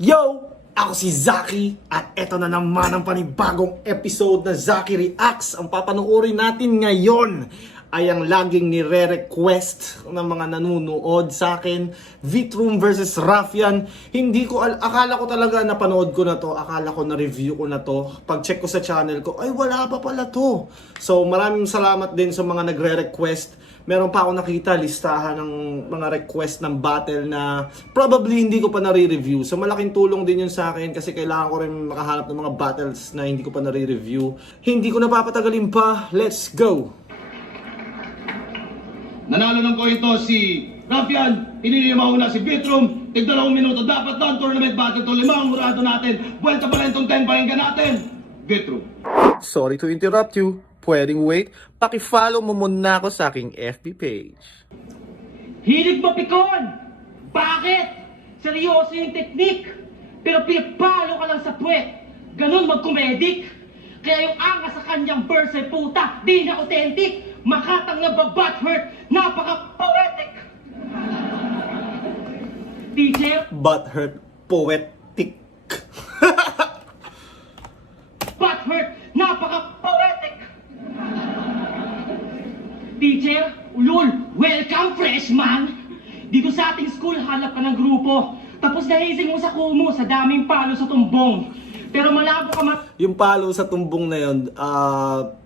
Yo! Ako si Zaki at eto na naman ang panibagong episode na Zaki Reacts. Ang papanoorin natin ngayon ay ang laging nire-request ng mga nanonood sa akin, Vitroom versus Ruffian. Akala ko talaga napanood ko na to, akala ko na review ko na to. Pag check ko sa channel ko, ay wala pa pala to. So maraming salamat din sa mga nagre-request. Meron pa ako nakita listahan ng mga request ng battle na probably hindi ko pa nare-review. So malaking tulong din yun sa akin kasi kailangan ko rin makahanap ng mga battles na hindi ko pa nare-review. Hindi ko napapatagalin pa. Let's go! Nanalo ng koito si Ruffian, inilimaw na si Vitroom, tig 2 minuto. Dapat na ang tournament battle to, 5 ang murado natin. Buwelta pa rin itong 10, pakinggan natin. Vitroom. Sorry to interrupt you. Pwedeng wait. Paki-follow mo muna ako sa aking FB page. Hilig mapikon! Bakit? Seryoso yung teknik. Pero pinapalo ka lang sa puwet. Ganun mag-comedic. Kaya yung angas sa kanyang verse ay puta, di na authentic. Makatang na babat hurt, napaka-poetic. Teacher, But hurt poetic. butt hurt, napaka-poetic. Teacher, ulol, welcome freshman. Dito sa ating school, hanap ka ng grupo. Tapos nahising mo sa kumo sa daming palo sa tumbong. Pero malabo ka Yung palo sa tumbong na yun,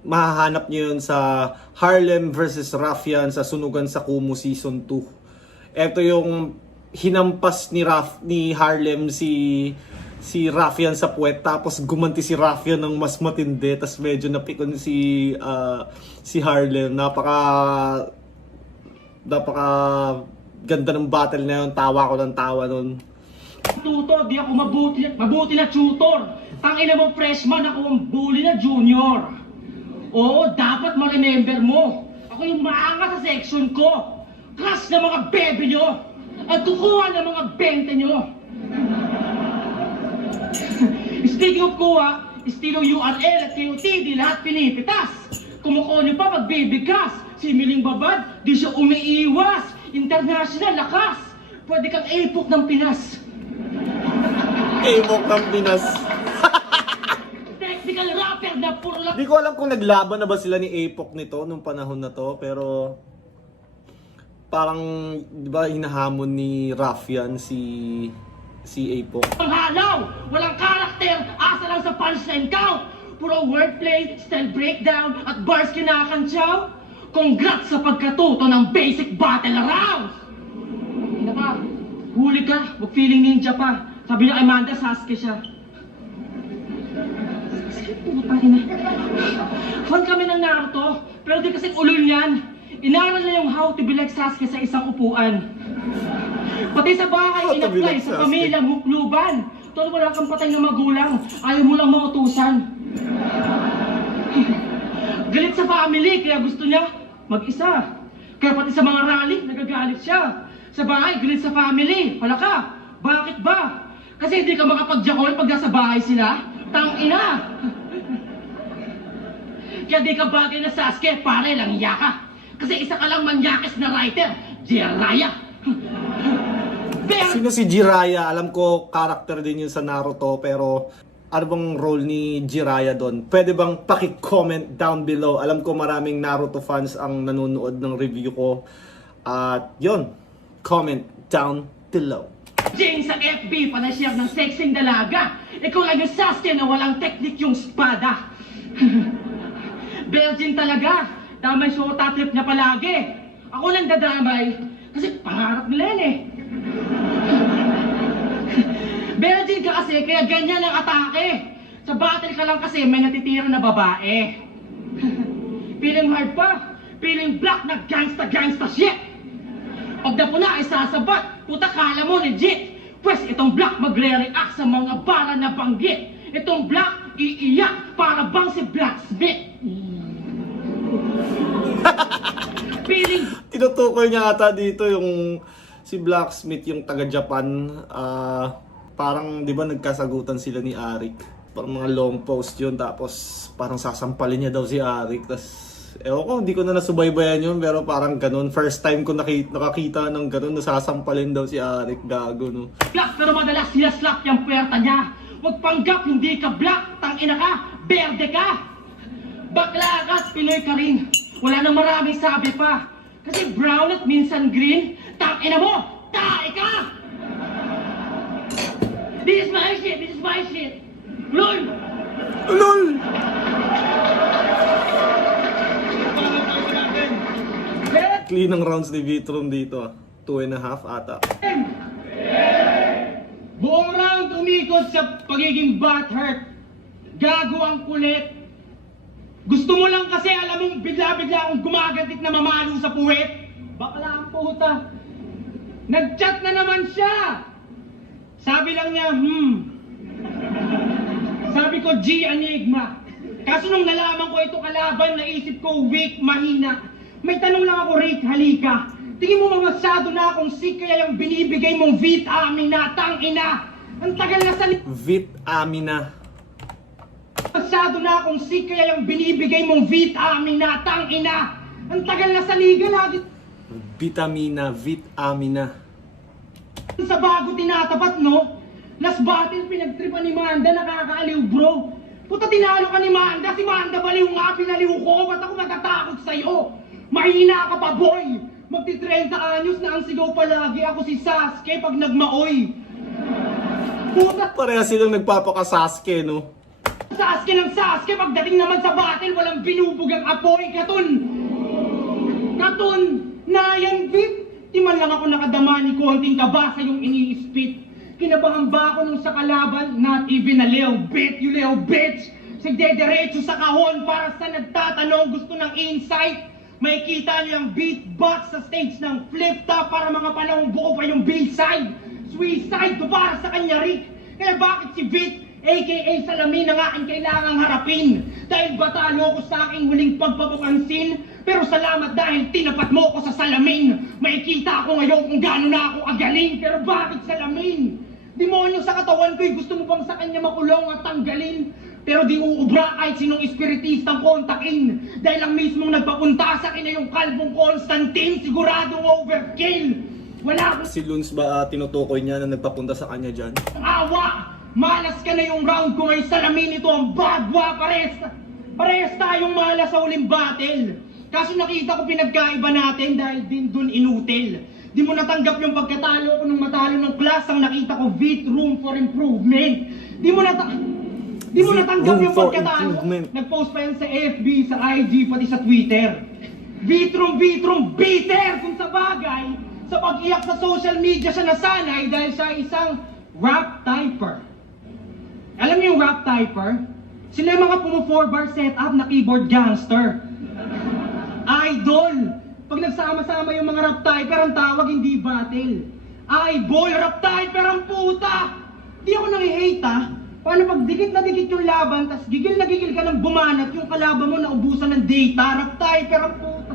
mahahanap nyo yun sa Harlem versus Ruffian sa Sunugan sa Kumu Season 2. Ito yung hinampas ni Harlem si Ruffian sa puwet, tapos gumanti si Ruffian ng mas matindi, tapos medyo napikon si Harlem. Napaka ganda ng battle na yun. Tawa ko ng tawa nun. tutor, di ako mabuti na tutor. Tangina mo freshman, ako ang bully na junior. Oo, dapat ma-remember mo. Ako yung maangas sa section ko. Crush ng mga bebe nyo. At kukuha ng mga bente nyo. Speaking of kuha, estilo URL at KOTD, lahat pinipitas. Kumukonyo pa magbibigkas. Si Miling Babad, di siya umiiwas. International lakas. Pwede kang ipok ng Pinas. Emok ng Pinas. Technical rapper na puro lang. Di ko alam kung naglaban na ba sila ni Apok nito nung panahon na to, pero parang, di ba, hinahamon ni Ruffian si Apok. Ang halaw, walang karakter, asa lang sa punchline count. Puro wordplay, style breakdown, at bars kinakantsaw. Congrats sa pagkatuto ng basic battle rounds! Hindi ka, huli ka, huwag feeling ninja pa. Sabi niya kay Amanda, Sasuke siya. Sasuke, putang ina. Fan kami ng Naruto, pero di kasi ulol niyan. Inaral na yung how to be like Sasuke sa isang upuan. Pati sa bahay, How to be inapply like sa Sasuke. pamilyang mukluban. Tol, wala kang patay na magulang. Ayaw mo lang mautusan. Galit sa family, kaya gusto niya mag-isa. Kaya pati sa mga rally, nagagalit siya. Sa bahay, galit sa family. Wala ka. Bakit ba? Kasi hindi ka makapag-jakol pag nasa bahay sila. Tangina! Kaya di ka bagay na Sasuke, pare, lang iya ka. Kasi isa ka lang manyakis na writer, Jiraiya. Sino si Jiraiya? Alam ko, karakter din yun sa Naruto, pero ano bang role ni Jiraiya doon? Pwede bang paki-comment down below? Alam ko maraming Naruto fans ang nanonood ng review ko. At yun, comment down below. Jane sa FB, panashare ng sexing dalaga. Ikaw lang yung Sasuke na walang teknik yung espada. Virgin talaga. Damay shota trip niya palagi. Ako lang dadamay. Kasi pangarap nila yan eh. Virgin ka kasi, kaya ganyan ang atake. Sa battle ka lang kasi may natitira na babae. Feeling hard pa. Feeling black na gangsta shit. Pag napuna ay sasabat, puta kala mo legit. Pwes itong black magre-react sa mga bara na banggit. Itong black iiyak para bang si Blacksmith. Feeling Tinutukoy niya ata dito yung si Blacksmith, yung taga-Japan. Parang, di ba, nagkasagutan sila ni Arik. Parang mga long post yun, tapos parang sasampalin niya daw si Arik. Tapos ewan ko, hindi ko na nasubaybayan yun, pero parang ganun. First time ko nakakita ng ganun, nasasampalin daw si Arik, gago, no? black pero madalas sinaslap yung puwerta niya. Huwag panggap, hindi ka black, tangina ka, berde ka. Bakla ka at Pinoy ka rin. Wala nang maraming sabi pa. Kasi brown at minsan green, tangina mo, tae ka! This is my shit, this is my shit. LOL! LOL! Clean ang rounds ni Vitrum dito ah. 2.5 ata. Buong round umikot sa pagiging butthurt. Gago ang kulit. Gusto mo lang kasi alam mong bigla-bigla akong gumagantik na mamalo sa puwet. Bakla ang puta. Nag-chat na naman siya. Sabi lang niya, Sabi ko, G Enigma. Kaso nung nalaman ko ito kalaban, naisip ko weak, mahina. May tanong lang ako, Rick, halika. Tingin mo masyado na akong sick kaya yung binibigay mong vitamina, tangina. Ang tagal na sa... Vitamina. Masyado na akong sick kaya yung binibigay mong vitamina, tangina. Ang tagal na sa liga lagi. Vitamina, vitamina. Sa bago tinatapat, no? Last battle, pinagtripan ni Manda, nakakaaliw, bro. Puta, tinalo ka ni Manda. Si Manda baliw nga, pinaliw ko. Ba't ako matatakot sa'yo? Mahina ka pa, boy. Magti-30 anyos na ang sigaw palagi. Ako si Sasuke pag nagmaoy. Puta, Pareha silang nagpapaka-Sasuke, no? Sasuke ng Sasuke. Pagdating naman sa battle, walang binubugang apoy. Katun, na yan, Vip. Di man lang ako nakadama ni konting kaba sa yung ini-spit. Kinabahan ba ako nung sa kalaban? Not even a little bit, you little bitch! Sigdediretso sa kahon para sa nagtatanong gusto ng insight. May kita niyo ang beatbox sa stage ng flip top para mga panahong buo pa yung B-side. Suicide to para sa kanya, Rick. Kaya bakit si Vit, aka Salamin, ang aking kailangang harapin? Dahil batalo ko sa aking huling pagpapapansin. Pero salamat dahil tinapat mo ko sa salamin. Makikita ko ngayon kung gaano na ako agaling. Pero bakit salamin? Demonyo sa katawan ko'y gusto mo bang sa kanya makulong at tanggalin? Pero di uubra kahit sinong espiritistang kontakin. Dahil ang mismong nagpapunta sa kanya yung kalbong Constantine, siguradong overkill. Wala akong Si Luns ba tinutukoy niya na nagpapunta sa kanya dyan? awa. Malas ka na yung round ko may salamin. Ito ang bagwa. Parehas tayong malas sa uling battle. Kaso nakita ko pinagkaiba natin dahil din dun inutil. Di mo natanggap yung pagkatalo ko nung matalo ng class. Ang nakita ko, Vit, room for improvement. Di mo natanggap Room yung for pagkatalo. improvement. Nag-post pa yan sa FB, sa IG, pati sa Twitter. Vitrum, bitter! Kung sa bagay, sa pag-iyak sa social media siya nasanay dahil siya isang rap typer. Alam niyo yung rap typer? Sila yung mga pumu-4-bar setup na keyboard gangster. Idol! Pag nagsama-sama yung mga rap typer, ang tawag hindi battle. Idol! Rap typer ang puta! Di ako nang-hate ha. Paano pag dikit na dikit yung laban, tas gigil na gigil ka ng bumanat, yung kalaban mo naubusan ng data, rap typer ang puta.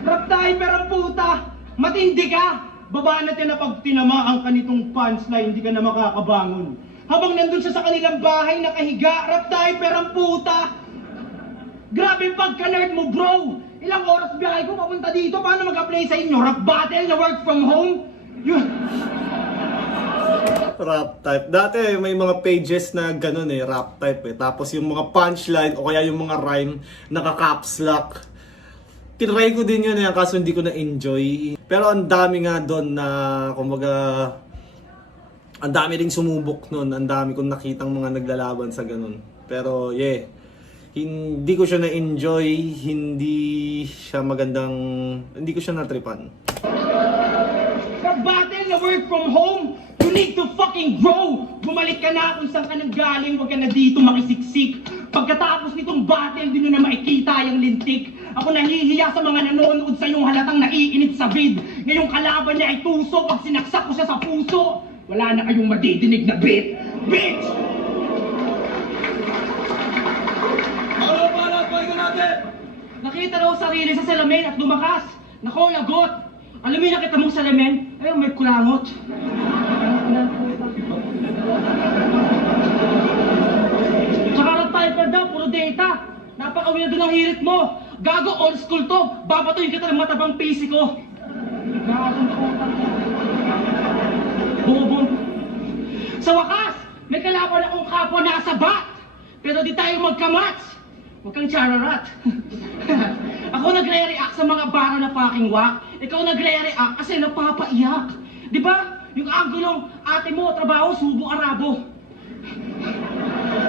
Rap typer ang puta! Matindi ka! Babanat yan na pag tinamaan ka nitong punchline, hindi ka na makakabangon. Habang nandun siya sa kanilang bahay, nakahiga, rap typer ang puta! Grabe pagka-nerd mo, bro! Ilang oras biyahe ko papunta dito, paano mag-apply sa inyo? Rap battle na work from home? Yun. Rap type. Dati may mga pages na ganun rap type Tapos yung mga punchline o kaya yung mga rhyme, naka-caps lock. Tinry ko din yun kaso hindi ko na-enjoy. Pero ang dami nga doon na, kumbaga, ang dami ring sumubok nun. Ang dami kong nakitang mga naglalaban sa ganun. Pero hindi ko siya na-enjoy, hindi ko siya natripan. Sa battle na work from home, you need to fucking grow! Bumalik ka na kung saan ka nang galing, huwag ka na dito makisiksik. Pagkatapos nitong battle, di nyo na makikita yung lintik. Ako nahihiya sa mga nanonood sa iyong halatang naiinip sa vid. Ngayong kalaban niya ay tuso, pag sinaksak ko siya sa puso, wala na kayong madidinig na bit. Bitch! Nakita raw sarili sa salamin at lumakas. Nako, lagot! Alam mo yung nakita mong salamin? Ayun, may kulangot. Tsaka nag-typer daw, puro data. Napaka-weirdo ng hirit mo. Gago, old school to. Babatuin kita ng matabang PC ko. Gagong puta. Bobong. Sa wakas, may kalaban akong kapwa na asabat. Pero di tayo magkamats. Huwag kang chararat. Ako nagre-react sa mga bara na fucking wak. Ikaw nagre-react kasi napapaiyak. Di ba? Yung anggulong ate mo, trabaho, subo, arabo.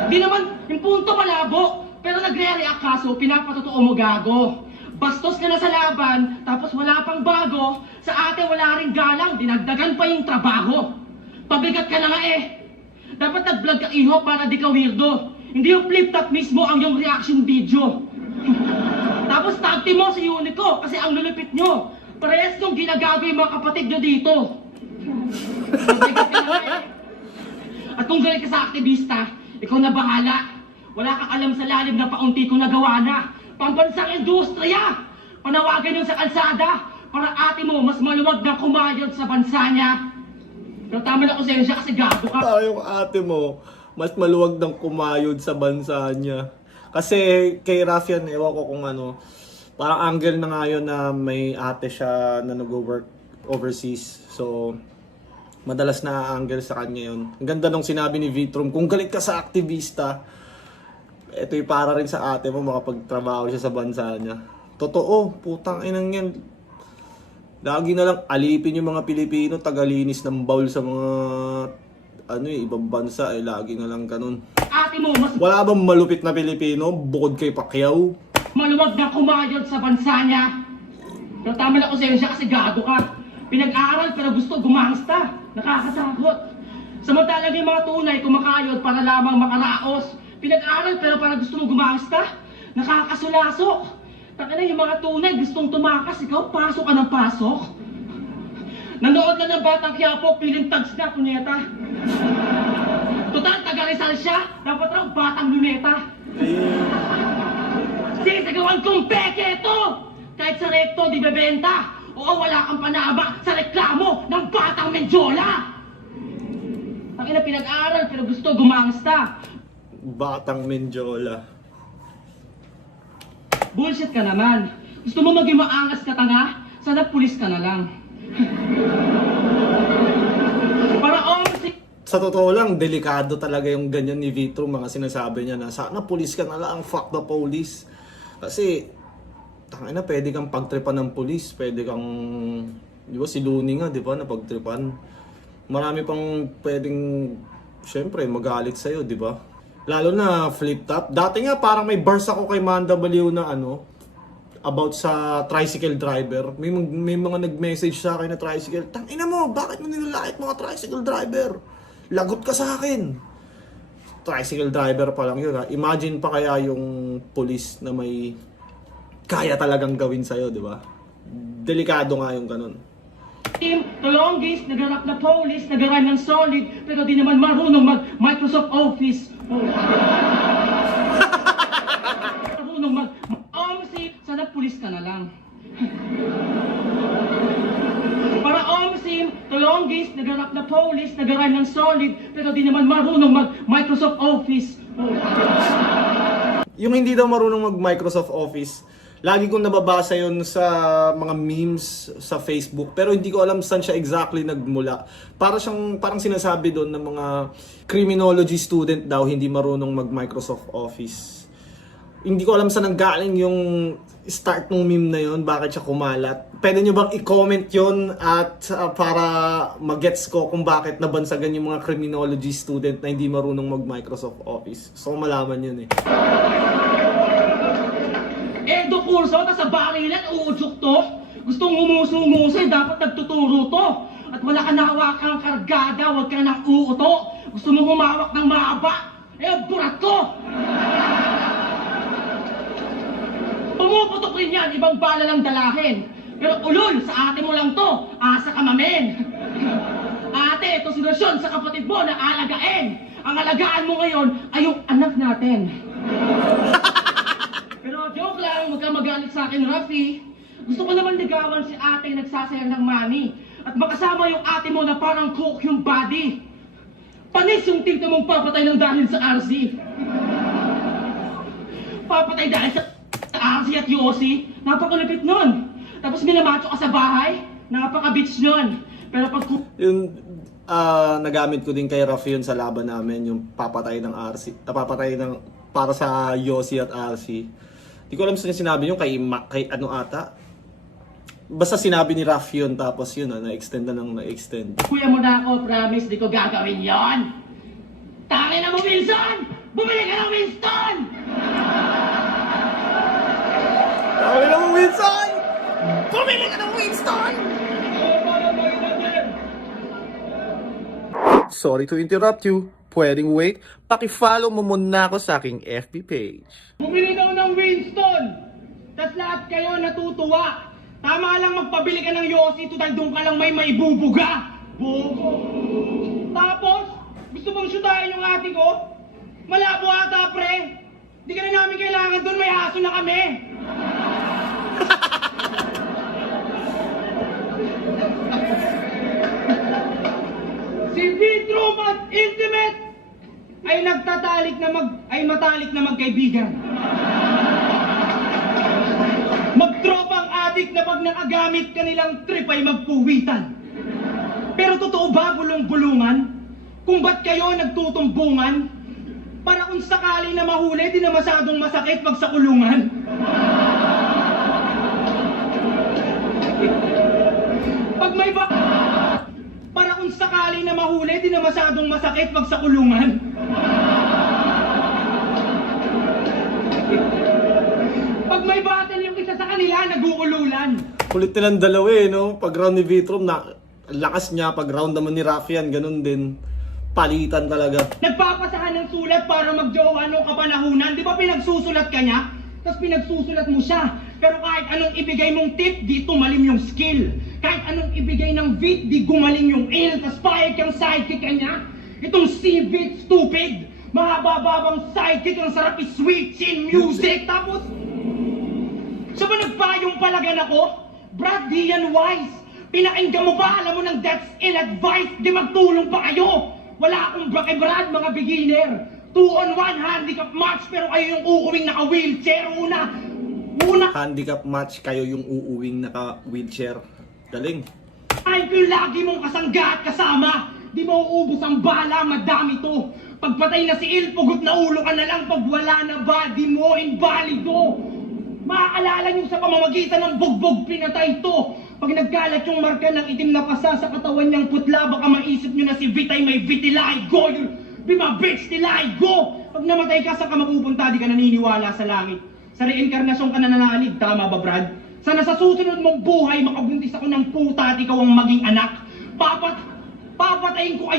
Di naman, yung punto malabo. Pero nagre-react kaso, pinapatotoo mo gago. Bastos ka na sa laban, tapos wala pang bago. Sa ate wala ring galang, dinagdagan pa yung trabaho. Pabigat ka na nga eh. Dapat nag-vlog ka iho para di ka weirdo. Hindi yung flip-top mismo ang yung reaction video. Tapos tag team mo si Unico kasi ang lulupit nyo. Parehas nung ginagago yung mga kapatid nyo dito. Pabigat ka na nga eh. At kung galing ka sa aktivista, ikaw na bahala. Wala kang alam sa lalim na paunti kong nagawa na. Pambansang industriya! Panawagan yun sa kalsada para ate mo mas maluwag na kumayod sa bansa niya. Pero tama na konsensya kasi gago ka. Yung ate mo, mas maluwag ng kumayod sa bansa niya. Kasi kay Rafian, ewan ko kung ano, parang angle na nga yun na may ate siya na nag-work overseas. So, madalas na angle sa kanya yun. Ang ganda nung sinabi ni Vitrum, kung galit ka sa aktivista, ito yung para rin sa ate mo makapagtrabaho siya sa bansa niya. Totoo, putang inang yan. Lagi na lang alipin yung mga Pilipino, tagalinis ng bowl sa mga ibang bansa, lagi na lang ganun. Ate mo mas Wala bang malupit na Pilipino bukod kay Pacquiao? maluwag na kumayod sa bansa niya. Pero tama na konsensya kasi gago ka. Pinag-aaral pero gusto gumangsta. Nakakatakot. Samantalang yung mga tunay kumakayod para lamang makaraos. Pinag-aaral pero para gusto mo gumangsta. Nakakasulasok. Taka na yung mga tunay gustong tumakas. Ikaw pasok ka ng pasok. Nanood na ng Batang Quiapo, piling tags na, kunyeta. Total, taga Rizal siya. Dapat raw Batang Luneta. Sisigawan kong peke ito! Kahit sa rekto, di bebenta. Oo, wala kang panama sa reklamo ng Batang Mendiola. Taki na pinag-aaral pero gusto gumangsta. Batang Mendiola. Bullshit ka naman. Gusto mo maging maangas ka tanga? Sana pulis ka na lang. Para Sa totoo lang, delikado talaga yung ganyan ni Vitrum, mga sinasabi niya na sana pulis ka na lang, fuck the police. Kasi, tangina, pwede kang pagtripan ng pulis, pwede kang, di ba si Looney nga, di ba, napagtripan. Marami pang pwedeng, syempre, magalit sa'yo, di ba? Lalo na flip top. Dati nga parang may bars ako kay Manda Baliw na about sa tricycle driver. May mga nag-message sa akin na tricycle. Tangina mo, bakit mo nilalait mga tricycle driver? Lagot ka sa akin. Tricycle driver pa lang yun ha. Imagine pa kaya yung police na may kaya talagang gawin sa'yo, di ba? Delikado nga yung ganun. team, the longest, nag-rap na police, nag-rhyme ng solid, pero di naman marunong mag-Microsoft Office. Marunong mag-OMSI, sana pulis ka na lang. Para OMSI, the longest, nag-rap na police, nag-rhyme ng solid, pero di naman marunong mag-Microsoft Office. Yung hindi daw marunong mag-Microsoft Office, lagi kong nababasa yun sa mga memes sa Facebook, pero hindi ko alam saan siya exactly nagmula. Parang sinasabi doon ng mga criminology student daw hindi marunong mag-Microsoft Office. Hindi ko alam saan nanggaling yung start ng meme na yun, bakit siya kumalat. Pwede nyo bang i-comment yun at para magets ko kung bakit nabansagan yung mga criminology student na hindi marunong mag-Microsoft Office. So malaman yun eh. Edo kurso, tas sa barilan, uudyok to. Gustong umusong-usay, dapat nagtuturo to. At wala ka nakawakang kargada, huwag ka nang uuto. Gusto mong humawak ng mahaba, burat ko! Pumuputok rin yan, ibang bala lang dalahin. Pero ulol, sa ate mo lang to, asa ka mamen. Ate, ito sinusyon sa kapatid mo na alagain. Ang alagaan mo ngayon ay yung anak natin. Pero joke lang, huwag kang magalit sa akin, Rafi. Gusto ko naman ligawan si ate nagsasayang ng money. At makasama yung ate mo na parang cook yung body. Panis yung tito mong papatay ng dahil sa RC. Papatay dahil sa RC at UOC. Napakalupit nun. Tapos minamacho ka sa bahay. Napaka-bitch nun. Pero pag Yung nagamit ko din kay Raf yun sa laban namin, yung papatay ng RC, papatay ng para sa Yossi at RC. Di ko alam sa sinabi yung kay ano ata. Basta sinabi ni Raf yun, tapos yun na-extend na ng na-extend. kuya mo na ako, promise, di ko gagawin yon. Tangin na mo, Wilson! Bumili ka ng Winston! Sabi ng Winston! Bumili ka ng Winston! Sorry to interrupt you. Pwedeng wait. Paki-follow mo muna ako sa aking FB page. Bumili daw ng Winston! Tapos lahat kayo natutuwa. Tama lang magpabili ka ng Yossi, tutal doon ka lang may maibubuga. Bobo! Tapos, gusto bang syutahin yung ate ko? Malabo ata, pre. Di ka na namin kailangan doon, may aso na kami. Si Vitrum at Intimate ay matalik na magkaibigan. Magtropang adik na pag nakagamit kanilang trip ay magpuwitan. Pero totoo ba bulong-bulungan? Kung ba't kayo nagtutumbungan? Para kung sakali na mahuli, di na masyadong masakit pag sa kulungan. Pag may ba... Para kung sakali na mahuli, di na masyadong masakit pag sa kulungan. Pag may battle yung isa sa kanila, nag-uululan. Kulit nilang dalawa no? Pag round ni Vitrum, lakas niya. Pag round naman ni Rafian, ganun din. Palitan talaga. Nagpapasahan ng sulat para magjowa nung kapanahunan. Di ba pinagsusulat ka niya? Tapos pinagsusulat mo siya. Pero kahit anong ibigay mong tip, di tumalim yung skill. Kahit anong ibigay ng beat, di gumaling yung ill. Tapos pahig kang sidekick ka niya. Itong C-beat, stupid. Mahaba-babang sidekick, ang sarap i-sweet chin music. Tapos, siya ba nagpayong palagan ako? Brad, di yan wise. Pinakinggan mo ba? Alam mo ng that's ill-advised. Di magtulong pa kayo. Wala akong Brad, mga beginner. 2-on-1 handicap match, pero kayo yung uuwing naka-wheelchair. Una. Handicap match, kayo yung uuwing naka-wheelchair. Galing. Ay, ko lagi mong kasangga at kasama. Di mo uubos ang bala, madami to. Pagpatay na si Il, pugot na ulo ka na lang. Pag wala na body mo, invalido. Maaalala niyo sa pamamagitan ng bugbog, pinatay to. Pag nagkalat yung marka ng itim na pasa sa katawan niyang putla, baka maisip niyo na si Vitay may vitiligo. Bimabits nilaigo. Pag namatay ka, saan ka mapupunta? Di ka naniniwala sa langit. Sa reinkarnasyon ka nananalig, tama ba, Brad? Sana sa susunod mong buhay, makabuntis ako ng puta at ikaw ang maging anak. Papatayin ko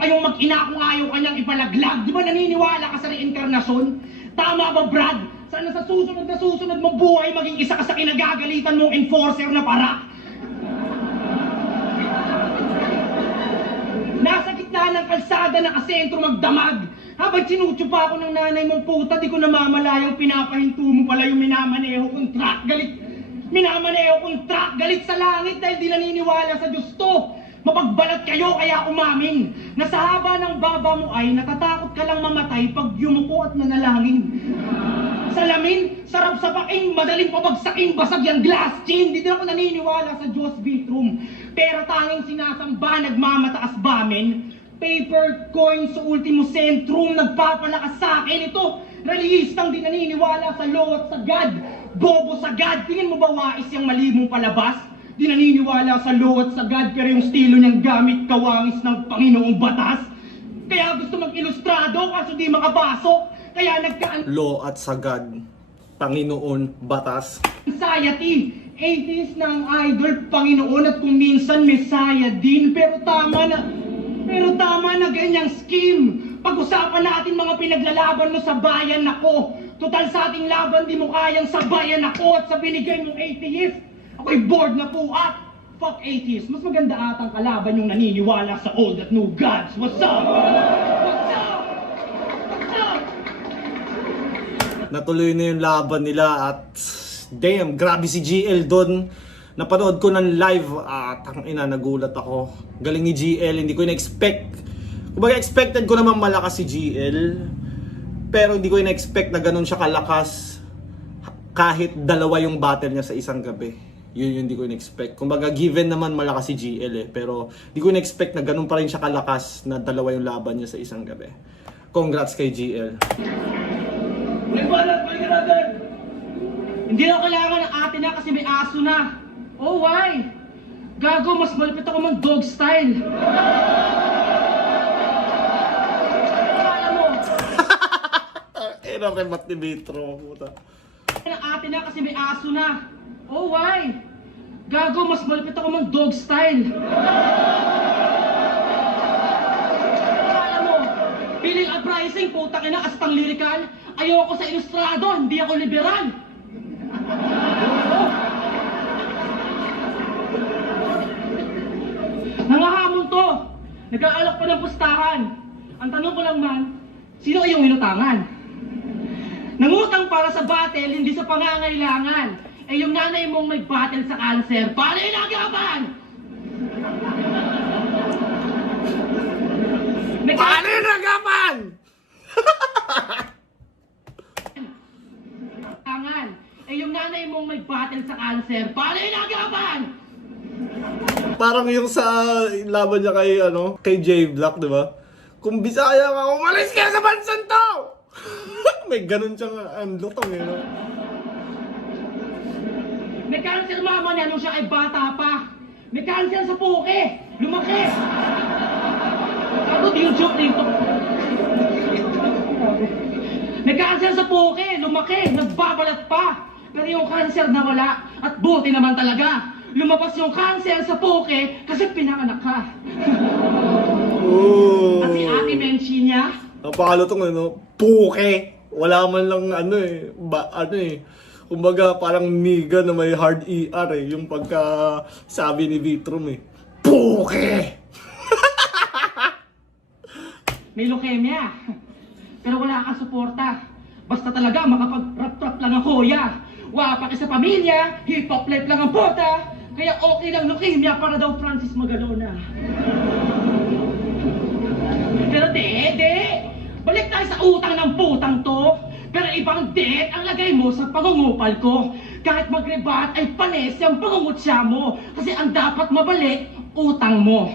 kayong mag-ina kung ayaw kanyang ipalaglag. Di ba naniniwala ka sa reinkarnasyon? Tama ba, Brad? Sana sa susunod mong buhay, maging isa ka sa kinagagalitan mong enforcer na para. Nasa gitna ng kalsada na asentro magdamag. Habang sinutsupa ako ng nanay mong puta, di ko namamalayang pinapahinto mo pala yung minamaneho kong truck. Galit sa langit dahil di naniniwala sa Diyos to. Mapagbalat kayo kaya umamin. Na sa haba ng baba mo ay natatakot ka lang mamatay pag yumuko at nanalangin. Salamin, sarap sa paking, madaling pabagsaking, basag yung glass chin. Di din ako naniniwala sa Diyos, Vitrum. Pero tanging sinasamba, nagmamataas ba amin? Paper coin sa ultimo sentrum, nagpapalakas sa akin. Ito, realistang di naniniwala sa law at sa God. Bobo sa God. Tingin mo ba wais yung mali mong palabas? Di naniniwala sa law at sa God, pero yung estilo niyang gamit kawangis ng Panginoong batas. Kaya gusto mag-ilustrado, kaso di makapasok. Kaya Law at sagad, Panginoon, batas. Anxiety, atheist ng idol, Panginoon at kung minsan Messiah din. Pero tama na ganyang scheme. Pag-usapan natin mga pinaglalaban mo sa bayan ako. Total sa ating laban, di mo kayang sabayan ako at sa binigay mong atheist. Ako'y bored na po at fuck atheist. Mas maganda atang kalaban yung naniniwala sa old at new gods. What's up? What's up? What's up? Natuloy na yung laban nila at damn, grabe si GL doon. Napanood ko ng live at nagulat ako. Galing ni GL, hindi ko in-expect. Kumbaga expected ko naman malakas si GL. Pero hindi ko in-expect na ganun siya kalakas kahit dalawa yung battle niya sa isang gabi. Yun yung hindi ko in-expect. Kumbaga, given naman malakas si GL eh. Pero di ko in-expect na ganun pa rin siya kalakas na dalawa yung laban niya sa isang gabi. Congrats kay GL. Uling balat, balikan natin! Hindi na kailangan ng ate na kasi may aso na. Oh, why? Gago, mas malapit ako mang dog style. Alam mo, Eh, naremat ni Vitro. Puta. ng ate na kasi may aso na. Oh, why? Gago, mas malapit ako mang dog style. Alam mo, feeling uprising, putang ina, astang lyrical. Ayoko sa ilustrado, hindi ako liberal. Nangahamon to. Nag-aalok pa ng pustahan. Ang tanong ko lang man, sino yung inutangan? Nangutang para sa battle, hindi sa pangangailangan. Eh yung nanay mong may battle sa cancer, paano inagapan? Paano yung nagapan? Eh yung nanay mong may battle sa cancer, paano inagapan? Parang yung sa laban niya kay, kay J Black, di ba? Kung Bisaya ka, umalis ka sa bansan to! May ganun siyang lutang eh, no? May cancer mama niya nung siya ay bata pa. May cancer sa puke. Lumaki. Ako di yung joke dito. May cancer sa puke. Lumaki. Nagbabalat pa. Pero yung cancer nawala. At buti naman talaga. Lumabas yung cancer sa puke kasi pinanganak ka. Oh. At si Ate Menchi niya, Napakalutong, puke. Wala man lang, kumbaga parang niga na may hard ER eh. Yung pagka sabi ni Vitrom eh. Puke! may leukemia. Pero wala kang suporta. Basta talaga makapag-rap-rap lang ang kuya. Wapaki sa pamilya, hip-hop life lang ang pota. Kaya okay lang leukemia para daw Francis Magalona. Pero de, balik tayo sa utang ng putang to. Pero ibang debt ang lagay mo sa pangungupal ko. Kahit mag-rebat ay panes yung pangungutya mo. Kasi ang dapat mabalik, utang mo.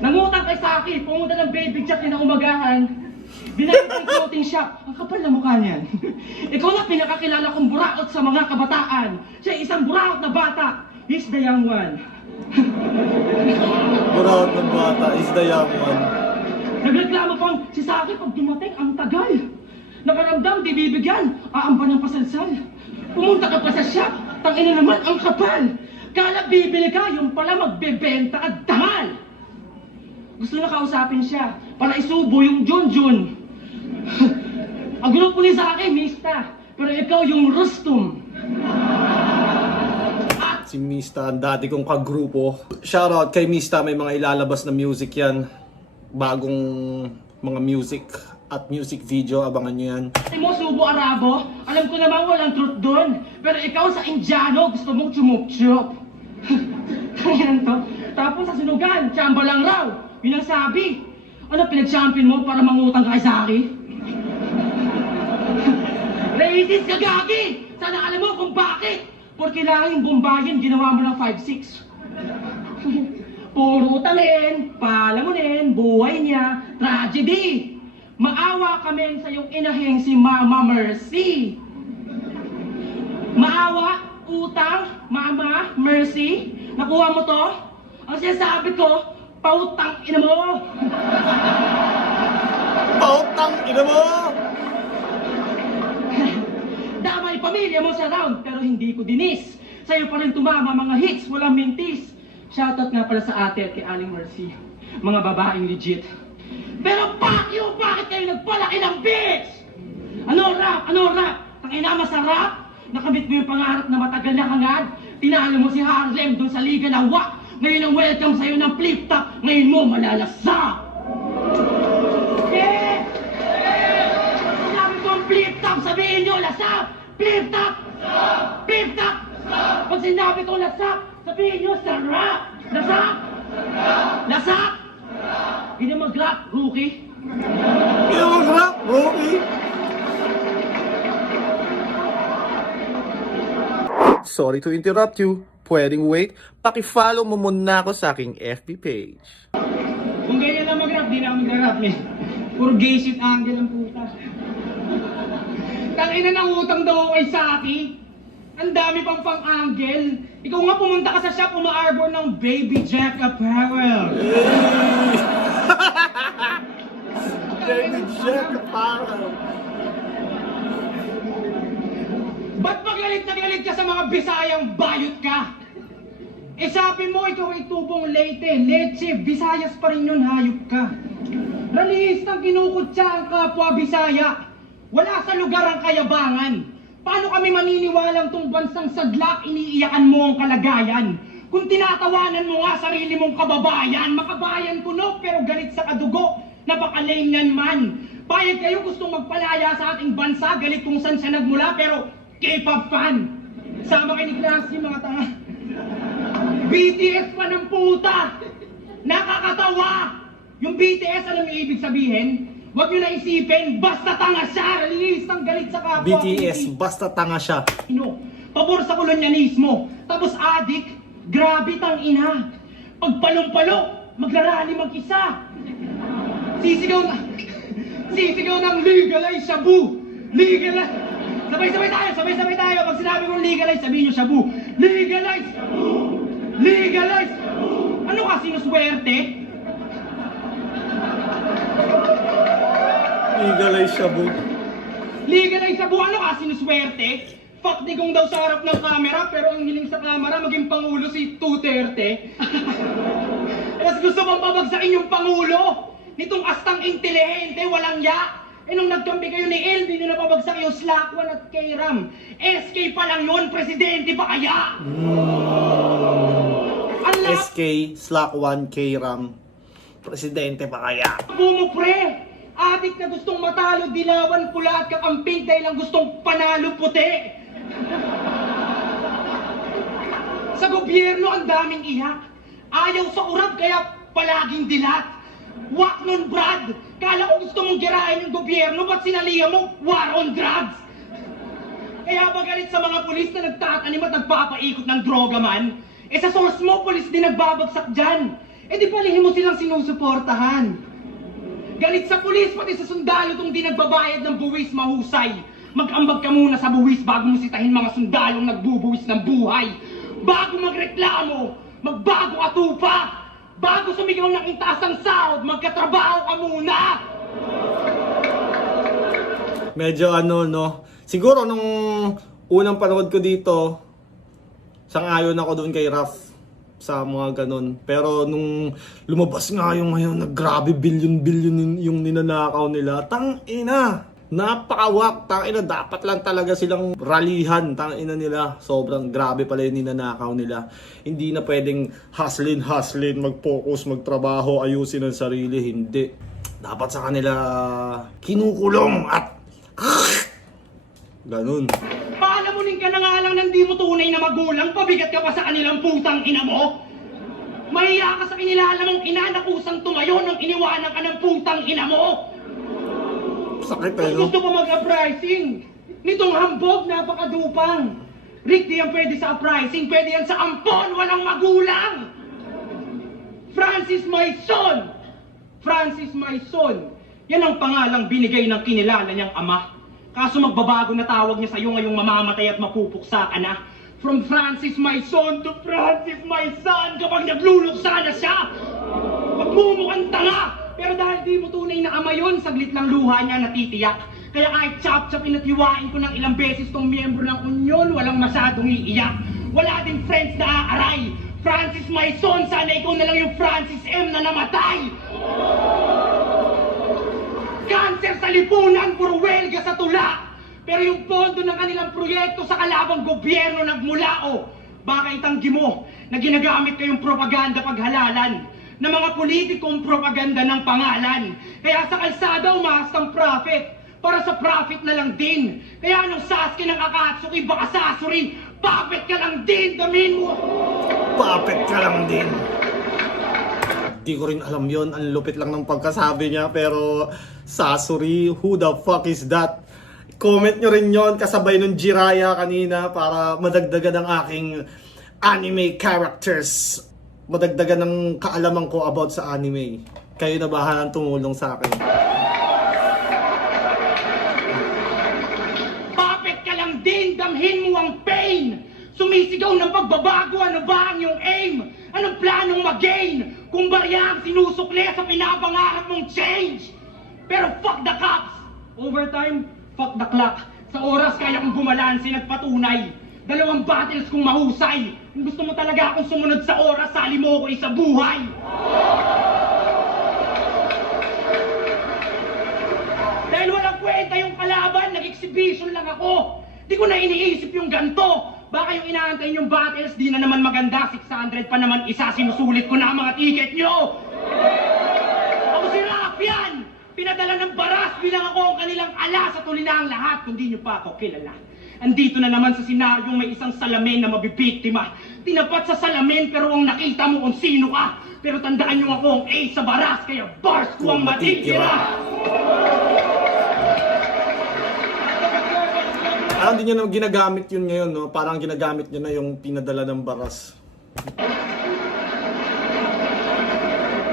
Nangutang kay Saki, pumunta ng baby jack na umagahan. Binayad ng clothing shop. Ang kapal na mukha niyan. Ikaw na pinakakilala kong buraot sa mga kabataan. Siya isang buraot na bata. He's the young one. Buraot ng bata is the young one. Nagreklamo pang si Saki pag dumating ang tagal. Nakaramdam, di bibigyan. Aamban ng pasalsal. Pumunta ka pa sa shop. Tangina naman ang kapal. Kala bibili ka, yung pala magbebenta at dangal. Gusto na kausapin siya para isubo yung Junjun. Ang grupo ni Saki, Mista. Pero ikaw yung Rustum. Si Mista, ang dati kong kagrupo. Shoutout kay Mista, may mga ilalabas na music yan. Bagong mga music at music video, abangan nyo yan. Mo, subo Arabo. Alam ko naman walang truth doon. Pero ikaw sa Indiano, gusto mong chumup-chup. Tanginan to. Tapos sa sunugan, tsamba lang raw. Yun ang sabi. Ano, pinag-champion mo para mangutang ka kay Saki? Racist ka, gagi! Sana alam mo kung bakit. Porque lang yung Bombayan, ginawa mo ng 5'6". Puro utangin, palamunin, buhay niya, tragedy. Maawa kami sa iyong inahing si Mama Mercy. Maawa, utang, Mama Mercy. Nakuha mo to? Ang sinasabi ko, pautang ina mo. Pautang ina mo! Damay pamilya mo sa round, pero hindi ko dinis. Sa'yo pa rin tumama mga hits, walang mintis. Shoutout nga pala sa ate at kay Aling Mercy. Mga babaeng legit. Pero fuck you! Bakit kayo nagpalaki ng bitch? Ano rap? Ano rap? Tangina masarap? Nakamit mo yung pangarap na matagal na hangad? Tinalo mo si Harlem doon sa liga ng wak. Ngayon ang welcome sa'yo ng flip-top. Ngayon mo malalasak. Yeah! Sinabi ko ang flip-top, sabihin nyo, lasak! Flip-top! Flip-top! Pag sinabi ko lasak, sabihin nyo, sarap! Lasak! Lasak! Hindi mag-rap, rookie. Hindi mag-rap, rookie. sorry to interrupt you. Pwedeng wait, paki-follow mo muna ako sa aking FB page. Kung ganyan lang mag-rap, di na ako mag-rap eh. Puro gay shit angle ang puta. Tangina ng utang daw ako kay Saki. Ang dami pang pang-angle. Ikaw nga pumunta ka sa shop, uma-arbor ng Baby Jack Apparel. Baby Jack Apparel. Ba't magalit na galit ka sa mga Bisayang bayot ka? Eh sabi mo, ikaw ay tubong Leyte, Leche, Visayas pa rin yun, hayop ka. Ralihistang kinukutsa ang kapwa Bisaya. Wala sa lugar ang kayabangan. Paano kami maniniwalang tong bansang sadlak, iniiyakan mo ang kalagayan? Kung tinatawanan mo nga sarili mong kababayan, makabayan kuno pero galit sa kadugo, napaka-lame yan man. Payag kayo gustong magpalaya sa ating bansa, galit kung saan siya nagmula pero K-pop fan. Sama kay ni Classy, mga tanga. BTS pa ng puta! Nakakatawa! Yung BTS, alam niyo ibig sabihin? Huwag niyo na isipin, basta tanga siya! Ralihistang galit sa kapwa. BTS, basta tanga siya. Pabor sa kolonyanismo, tapos adik, grabe tang ina. Pagpalong-palo, magrarali mag-isa. Sisigaw ng legalize shabu. Legalize. Sabay-sabay tayo. Pag sinabi kong legalize, sabihin nyo shabu. Legalize. Legalize. Ano ka, sinuswerte? Legalize shabu. Legalize shabu, ano ka, sinuswerte? Faktigong daw sa harap ng camera, pero ang hiling sa camera, maging pangulo si Duterte. Tapos gusto pang pabagsakin yung pangulo nitong astang intelihente, walang ya. Eh nung nagkampi kayo ni El, di nyo napabagsak yung Slack 1 at K-Ram. SK pa lang yun, presidente pa kaya? SK, Slack 1, K-Ram. Presidente pa kaya? Bumo pre! Adik na gustong matalo, dilawan, pula at kakamping dahil ang gustong panalo puti. Sa gobyerno ang daming iyak. Ayaw sa urap kaya palaging dilat. Wak nun Brad! Kala ko gusto mong girahin yung gobyerno, ba't sinalihan mo war on drugs? Kaya ba galit sa mga pulis na nagtatanim at nagpapaikot ng droga man? Eh sa source mo, pulis din nagbabagsak dyan. Eh di palihin mo silang sinusuportahan. Galit sa pulis, pati sa sundalo kung di nagbabayad ng buwis mahusay. Mag-ambag ka muna sa buwis bago mo sitahin mga sundalong nagbubuwis ng buhay. Bago magreklamo, magbago ka tupa. Bago sumigaw ng itaas ang sahod, magkatrabaho ka muna! Medyo no? Siguro nung unang panood ko dito, sang-ayon ako doon kay Raf sa mga ganun. Pero nung lumabas nga yung ngayon, naggrabe billion yung ninanakaw nila. Tang-ina! Napakawak, tangina, dapat lang talaga silang ralihan, tangina nila. Sobrang grabe pala yung ninanakaw nila. Hindi na pwedeng hustlin, mag-focus, magtrabaho, ayusin ang sarili. Hindi. Dapat sa kanila kinukulong at ganun. Paalamunin ka na nga lang ng di mo tunay na magulang, pabigat ka pa sa kanilang putang ina mo? Mahiya ka sa kinilala mong ina na kusang tumayo nung iniwanan ka ng putang ina mo? Sakit Kung gusto pa mag-uprising, nitong hambog, napakadupang. Rick, di yan pwede sa uprising, pwede yan sa ampon, walang magulang! Francis Maison! Francis Maison! Yan ang pangalang binigay ng kinilala niyang ama. Kaso magbabago na tawag niya sa'yo ngayong mamamatay at mapupuksa ka na. From Francis Maison to Francis Maison kapag nagluluksa na siya! Magmumukhang tanga! Pero dahil di mo tunay na ama yun, saglit lang luha niya natitiyak. Kaya kahit chop-chopin at hiwain ko ng ilang beses tong miyembro ng Union, walang masyadong iiyak. Wala din friends na aaray. Francis Maison, sana ikaw na lang yung Francis M na namatay. Cancer sa lipunan, puro welga sa tula. Pero yung pondo ng kanilang proyekto sa kalabang gobyerno nagmulao. Baka itanggi mo na ginagamit kayong propaganda paghalalan na mga politikong propaganda ng pangalan. Kaya sa kalsada umahas ng profit. Para sa profit na lang din. Kaya anong Sasuke ng Akatsuki, baka Sasori, puppet ka lang din, damin mo! Puppet ka lang din. Di ko rin alam yon, ang lupit lang ng pagkasabi niya, pero Sasori, who the fuck is that? Comment nyo rin yon kasabay nung Jiraya kanina para madagdagan ang aking anime characters. Madagdagan ng kaalaman ko about sa anime. Kayo na bahalang tumulong sa akin. Puppet ka lang din, damhin mo ang pain. Sumisigaw ng pagbabago, ano ba ang iyong aim? Anong planong mag-gain? Kung barya ang sinusukli sa pinapangarap mong change. Pero fuck the cops! Overtime, fuck the clock. Sa oras kaya kong gumalansi, nagpatunay. 2 battles kung mahusay. Kung gusto mo talaga akong sumunod sa oras, sali mo ako sa buhay. Dahil walang kwenta yung kalaban, nag-exhibition lang ako. Di ko na iniisip yung ganto. Baka yung inaantay yung battles, di na naman maganda. 600 pa naman isa, sinusulit ko na ang mga ticket nyo. Ako si Rafian! Pinadala ng baras bilang ako ang kanilang ala sa tulina ang lahat kung di nyo pa ako kilala. Andito na naman sa senaryong may isang salamin na mabibiktima. Tinapat sa salamin pero ang nakita mo kung sino ka. Pero tandaan nyo ako ang A sa baras kaya bars ko ang matitira. Parang hindi nyo na ginagamit yun ngayon, no? Parang ginagamit nyo na yung pinadala ng baras.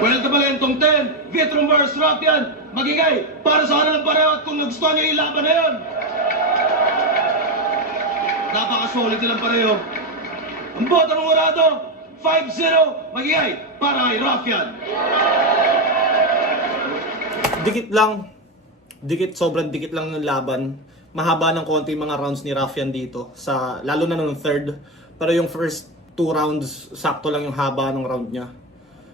Vuelta Balentong 10, Vitrum vs. Rapian, magigay para sa kanan ng pareho at kung nagustuhan nyo yung laban na yun. Napaka-solid nilang pareho. Ang boto ng Murado, 5-0, magigay para kay Rafian. Dikit lang. Sobrang dikit lang ng laban. Mahaba ng konti yung mga rounds ni Rafian dito. Lalo na nung third. Pero yung first 2 rounds, sakto lang yung haba ng round niya.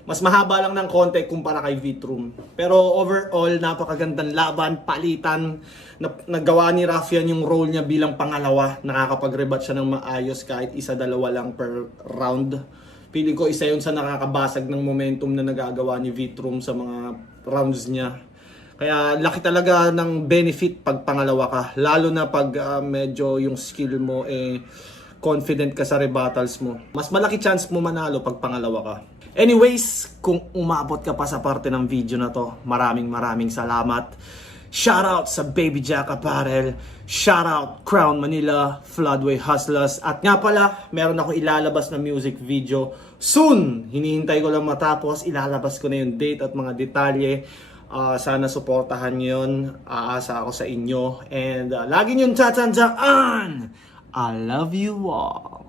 Mas mahaba lang ng konti kumpara kay Vitrum. Pero overall, napakagandang laban, palitan. Nagawa ni Rafian yung role niya bilang pangalawa. Nakakapag-rebat siya ng maayos kahit 1-2 lang per round. Pili ko isa yun sa nakakabasag ng momentum na nagagawa ni Vitrum sa mga rounds niya. Kaya laki talaga ng benefit pag pangalawa ka. Lalo na pag medyo yung skill mo confident ka sa rebuttals mo. Mas malaki chance mo manalo pag pangalawa ka. Anyways, kung umabot ka pa sa parte ng video na to, maraming salamat. Shoutout sa Baby Jack Apparel, shoutout Crown Manila, Floodway Hustlers, at nga pala, meron ako ilalabas na music video soon. Hinihintay ko lang matapos, ilalabas ko na yung date at mga detalye. Sana suportahan nyo yun, aasa ako sa inyo, and lagi nyo tatandaan, I love you all.